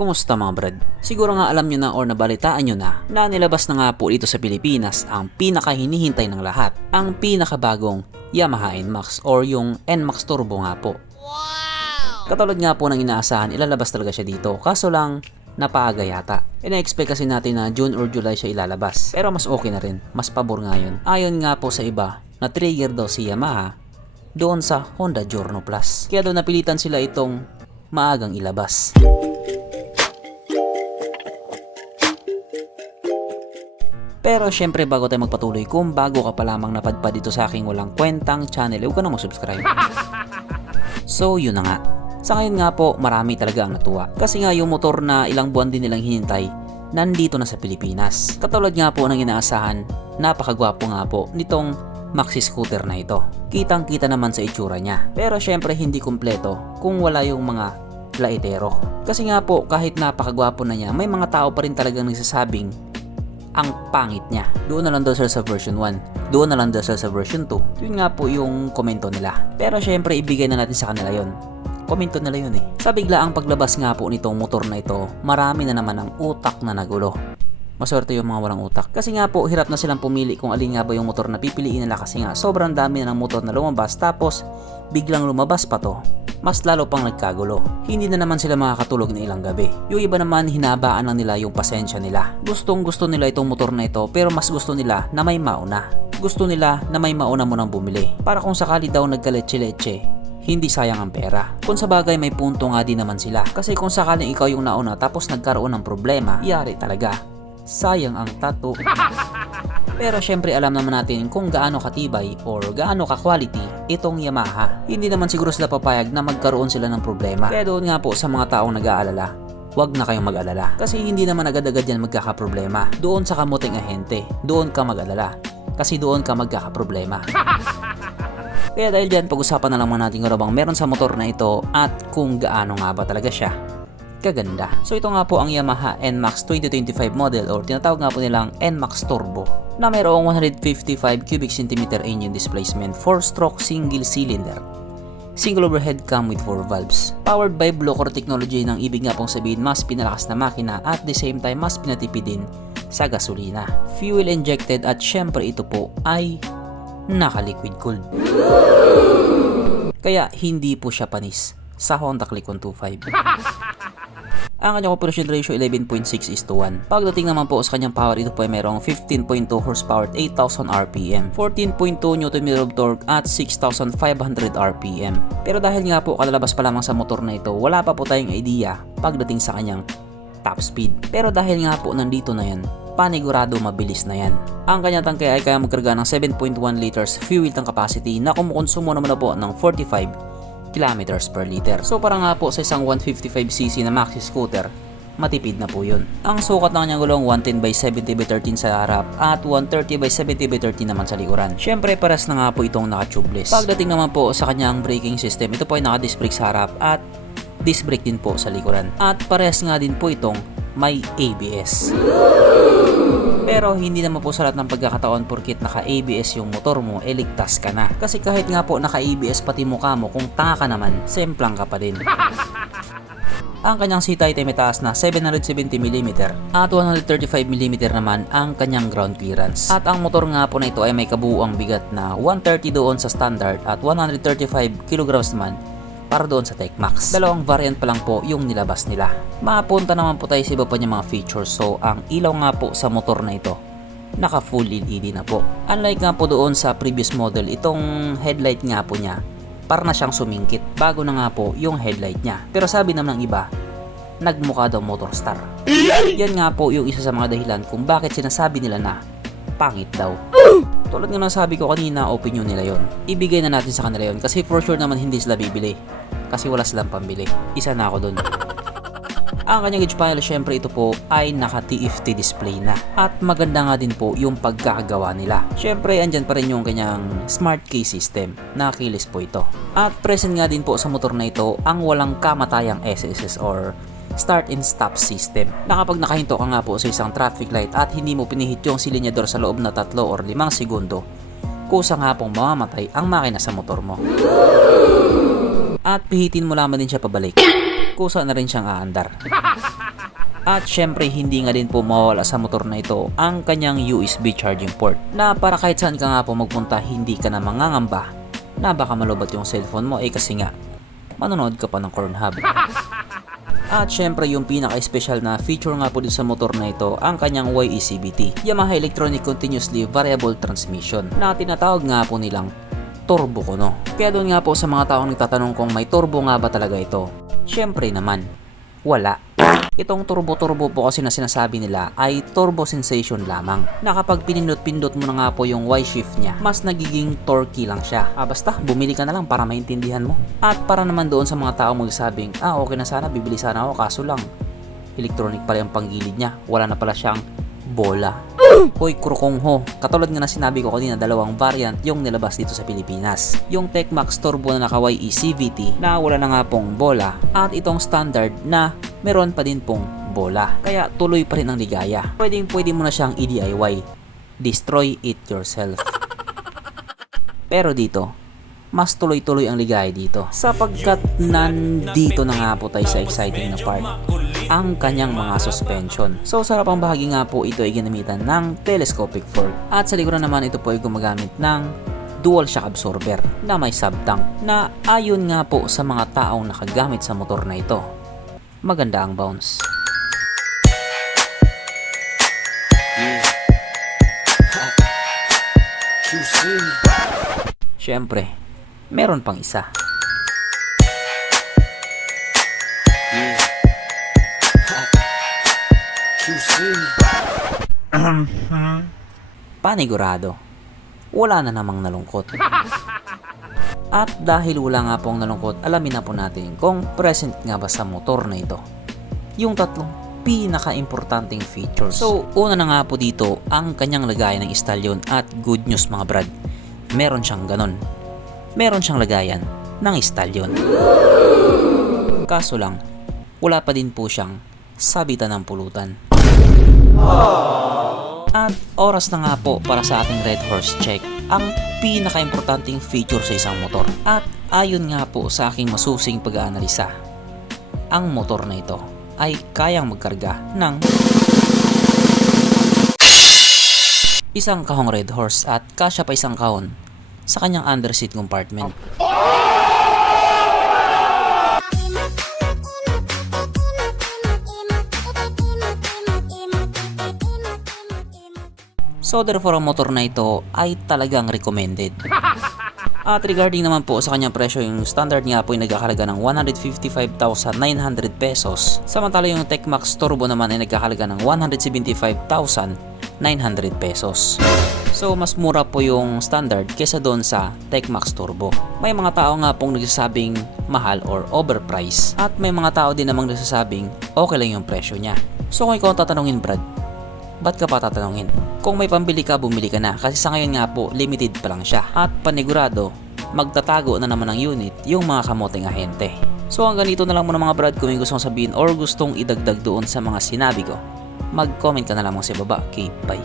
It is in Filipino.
Kumusta mga brad? Siguro nga alam nyo na or nabalitaan nyo na nilabas na nga po dito sa Pilipinas ang pinakahinihintay ng lahat, ang pinakabagong Yamaha NMAX or yung NMAX Turbo nga po. Katulad nga po ng inaasahan, ilalabas talaga siya dito, kaso lang napaaga yata. Ina-expect kasi natin na June or July siya ilalabas, pero mas okay na rin, mas pabor nga yun. Ayon nga po sa iba, na-trigger daw si Yamaha doon sa Honda Giorno Plus, kaya daw napilitan sila itong maagang ilabas. Pero syempre bago tayo magpatuloy, kung bago ka pa lamang napadpad dito sa aking walang kwentang channel, huwag ka na mag-subscribe. So yun na nga. Sa ngayon nga po, marami talaga ang natuwa. Kasi nga yung motor na ilang buwan din nilang hinintay, nandito na sa Pilipinas. Katulad nga po ng inaasahan, napakagwapo nga po nitong maxi scooter na ito. Kitang kita naman sa itsura niya. Pero syempre hindi kumpleto kung wala yung mga laitero. Kasi nga po, kahit napakagwapo na niya, may mga tao pa rin talagang nagsasabing ang pangit niya. Doon na lang daw sila sa version 1. Doon na lang daw sila sa version 2. Yun nga po yung komento nila. Pero syempre ibigay na natin sa kanila yon. Komento nila yun eh. Sa biglaang paglabas nga po nitong motor na ito, marami na naman ang utak na nagulo. Maswerte yung mga walang utak. Kasi nga po, hirap na silang pumili kung alin nga ba yung motor na pipiliin nila kasi nga sobrang dami na ng motor na lumabas tapos biglang lumabas pa to. Mas lalo pang nagkagulo. Hindi na naman sila makakatulog na ilang gabi. Yung iba naman hinabaan lang nila yung pasensya nila. Gustong gusto nila itong motor na ito pero mas gusto nila na may mauna. Gusto nila na may mauna mo nang bumili. Para kung sakali daw nagkaletse-letse, hindi sayang ang pera. Kung sa bagay may punto nga din naman sila. Kasi kung sakaling ikaw yung nauna tapos nagkaroon ng problema, yari talaga. Sayang ang tattoo. Pero syempre alam naman natin kung gaano katibay or gaano ka-quality itong Yamaha. Hindi naman siguro sila papayag na magkaroon sila ng problema. Kaya doon nga po sa mga taong nag-aalala, huwag na kayong mag-alala. Kasi hindi naman agad-agad yan magkakaproblema. Doon sa kamuting ahente, doon ka mag-alala. Kasi doon ka magkakaproblema. Kaya dahil dyan, pag-usapan na lang natin kung ano bang meron sa motor na ito at kung gaano nga ba talaga siya kaganda. So ito nga po ang Yamaha NMAX 2025 model or tinatawag nga po nilang NMAX Turbo na mayroong 155 cubic centimeter engine displacement, 4-stroke single cylinder, single overhead cam with 4 valves, powered by Blue-Core technology, ng ibig nga pong sabihin mas pinalakas na makina at the same time mas pinatipid din sa gasolina. Fuel injected at syempre ito po ay naka-liquid cooled. Kaya hindi po siya panis sa Honda Click 125. Ang kanyang operation ratio 11.6:1. Pagdating naman po sa kanyang power, ito po ay mayroong 15.2 horsepower at 8,000 RPM, 14.2 Nm of torque at 6,500 RPM. Pero dahil nga po kalalabas pa lamang sa motor na ito, wala pa po tayong idea pagdating sa kanyang top speed. Pero dahil nga po nandito na yan, panigurado mabilis na yan. Ang kanyang tangke ay kaya magkarga ng 7.1 liters fuel tank capacity na kumukonsumo naman na po ng 45 kilometers per liter. So para nga po sa isang 155cc na maxi scooter, matipid na po yun. Ang sukat ng kanyang gulong 110/70/13 sa harap at 130/70/13 naman sa likuran. Syempre paras na nga po itong naka-tubeless. Pagdating naman po sa kanyang braking system, ito po ay naka-disc brake sa harap at disc brake din po sa likuran. At pares nga din po itong may ABS. Pero hindi naman po sa lahat ng pagkakataon porkit naka-ABS yung motor mo, ligtas ka na. Kasi kahit nga po naka-ABS pati mukha mo, kung tanga ka naman, semplang ka pa din. Ang kanyang seat height ay may taas na 770mm at 135mm naman ang kanyang ground clearance. At ang motor nga po na ito ay may kabuuang bigat na 130 doon sa standard at 135 kg naman para doon sa TechMax. Dalawang variant pa lang po yung nilabas nila. Mapunta naman po tayo sa iba pa niya mga features. So ang ilaw nga po sa motor na ito, naka full LED na po. Unlike nga po doon sa previous model, itong headlight nga po niya para na siyang sumingkit. Bago na nga po yung headlight niya. Pero sabi naman ng iba, nagmukha daw motor star. Yan nga po yung isa sa mga dahilan kung bakit sinasabi nila na pangit daw. Tulad nga ng sabi ko kanina, opinion nila yon. Ibigay na natin sa kanila yon kasi for sure naman hindi sila bibili. Kasi wala silang pambili. Isa na ako dun. Ang kanyang gauge panel, syempre ito po ay naka-TFT display na. At maganda nga din po yung pagkakagawa nila. Syempre andyan pa rin yung kanyang smart key system. Nakakilis po ito. At present nga din po sa motor na ito ang walang kamatayang SSS or start and stop system. Na kapag nakahinto ka nga po sa isang traffic light at hindi mo pinihit yung silinyador sa loob na 3 or 5 segundo, kusa nga pong mamamatay ang makina sa motor mo. At pihitin mo lamang din siya pabalik, kusa na rin siyang aandar. At syempre hindi nga din po mawawala sa motor na ito ang kanyang USB charging port na para kahit saan ka nga po magpunta hindi ka na mangangamba na baka malobat yung cellphone mo kasi nga manonood ka pa ng Pornhub. At syempre yung pinaka-special na feature nga po din sa motor na ito ang kanyang YECVT, Yamaha Electronic Continuously Variable Transmission, na tinatawag nga po nilang turbo kuno. Kaya doon nga po sa mga taong nagtatanong kung may turbo nga ba talaga ito, syempre naman, wala. Itong turbo-turbo po kasi na sinasabi nila ay turbo sensation lamang, na kapag pinindot-pindot mo na nga po yung Y-shift niya, mas nagiging torquey lang siya. Basta bumili ka na lang para maintindihan mo. At para naman doon sa mga taong magsasabing, okay na sana, bibili sana ako, kaso lang electronic pala yung panggilid niya, wala na pala siyang bola. Hoy krukong ho, katulad nga na sinabi ko kanina, dalawang variant yung nilabas dito sa Pilipinas. Yung Techmax Turbo na naka YECVT na wala na nga pong bola, at itong standard na meron pa din pong bola. Kaya tuloy pa rin ang ligaya. Pwede mo na siyang i-DIY. Destroy it yourself. Pero dito, mas tuloy-tuloy ang ligaya dito, sapagkat nandito na nga po tayo sa exciting na part, ang kanyang mga suspension. So sa harapang bahagi nga po ito ay ginamitan ng telescopic fork, at sa likuran naman ito po ay gumagamit ng dual shock absorber na may sub-tank, na ayon nga po sa mga taong nakagamit sa motor na ito, maganda ang bounce. Syempre, meron pang isa. Panigurado, wala na namang nalungkot. At dahil wala nga pong nalungkot, alamin na po natin kung present nga ba sa motor na ito yung tatlong pinaka-importanting features. So, una na nga po dito ang kanyang lagayan ng istalyon, at good news mga brad, meron siyang ganon. Meron siyang lagayan ng istalyon. Kaso lang, wala pa din po siyang sabitan ng pulutan. At oras na nga po para sa ating Red Horse Check, ang pinaka-importanting feature sa isang motor. At ayon nga po sa aking masusing pag-aanalisa, ang motor na ito ay kayang magkarga ng isang kahong Red Horse, at kasya pa isang kahon sa kanyang underseat compartment. So therefore ang motor na ito ay talagang recommended. At regarding naman po sa kanyang presyo, yung standard nga po ay nagkakalaga ng 155,900 pesos. Samantala yung Techmax Turbo naman ay nagkakalaga ng 175,900 pesos. So mas mura po yung standard kesa doon sa Techmax Turbo. May mga tao nga pong nagsasabing mahal or overpriced, at may mga tao din namang nagsasabing okay lang yung presyo niya. So kung ikaw tatanungin, Brad, ba't ka pa tatanungin? Kung may pambili ka, bumili ka na, kasi sa ngayon nga po limited pa lang siya, at panigurado magtatago na naman ng unit yung mga kamoteng ahente. So hanggang dito na lang muna mga brad. Kung may gustong sabihin or gustong idagdag doon sa mga sinabi ko, mag-comment ka na lamang sa baba. Okay, bye.